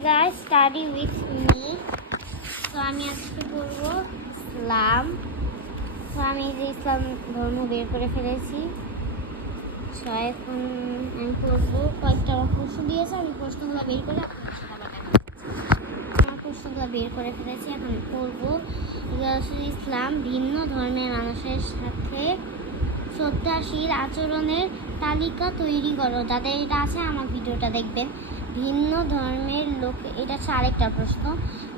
Guys, study with me. তো আমি আজকে পড়ব ইসলাম। তো আমি যে ইসলাম ধর্ম বের করে ফেলেছি। এখন আমি পড়ব কয়েকটা প্রশ্ন দিয়েছে, আমি প্রশ্নগুলো বের করে প্রশ্নগুলো বের করে ফেলেছি। এখন পড়ব ইসলাম ভিন্ন ধর্মের মানুষের সাথে শ্রদ্ধাশীল আচরণের তালিকা তৈরি করো। যাদের এটা আছে আমার ভিডিওটা দেখবেন। ভিন্ন ধর্মের লোক, এটা হচ্ছে আরেকটা প্রশ্ন।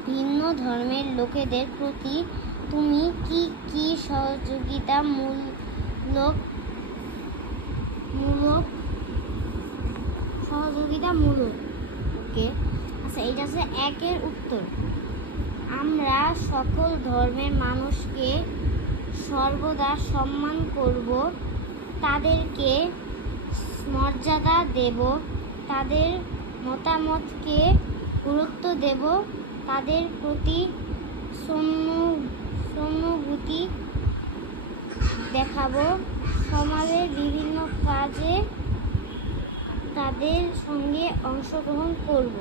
ভিন্ন ধর্মের লোকেদের প্রতি তুমি কি কি সহযোগিতামূলক ওকে আচ্ছা, এটা হচ্ছে একের উত্তর। আমরা সকল ধর্মের মানুষকে সর্বদা সম্মান করব, তাদেরকে মর্যাদা দেব, তাদের মতামতকে গুরুত্ব দেব, তাদের প্রতি সহানুভূতি দেখাবো, সমাজের বিভিন্ন কাজে তাদের সঙ্গে অংশগ্রহণ করব।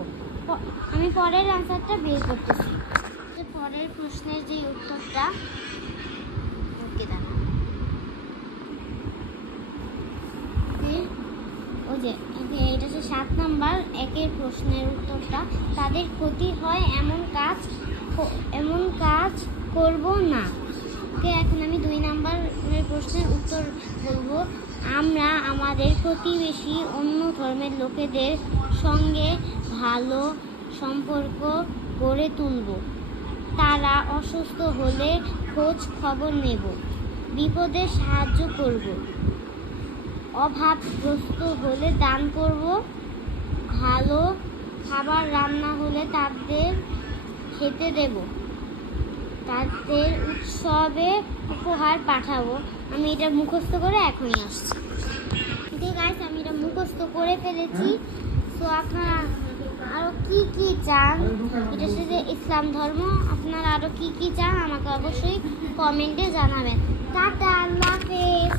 আমি পরের আনসারটা বের করতেছি। পরের প্রশ্নের যে উত্তরটা এটা হচ্ছে 7 নাম্বার একের প্রশ্নের উত্তরটা। তাদের ক্ষতি হয় এমন কাজ করব না। এখন আমি 2 নাম্বারের প্রশ্নের উত্তর বলবো। আমরা আমাদের প্রতিবেশী অন্য ধর্মের লোকেদের সঙ্গে ভালো সম্পর্ক গড়ে তুলব, তারা অসুস্থ হলে খোঁজ খবর নেব, বিপদে সাহায্য করব, অভাবগ্রস্ত হলে দান করব, ভালো খাবার রান্না হলে তাদের খেতে দেব, তাদের উৎসবে উপহার পাঠাবো। আমি এটা মুখস্থ করে এখনই আসছি। গাইস, আমি এটা মুখস্থ করে ফেলেছি। তো আপনারা আরও কি চান, এটা হচ্ছে ইসলাম ধর্ম, আপনারা আরও কি চান আমাকে অবশ্যই কমেন্টে জানাবেন। টাটা, আল্লাহ হাফেজ।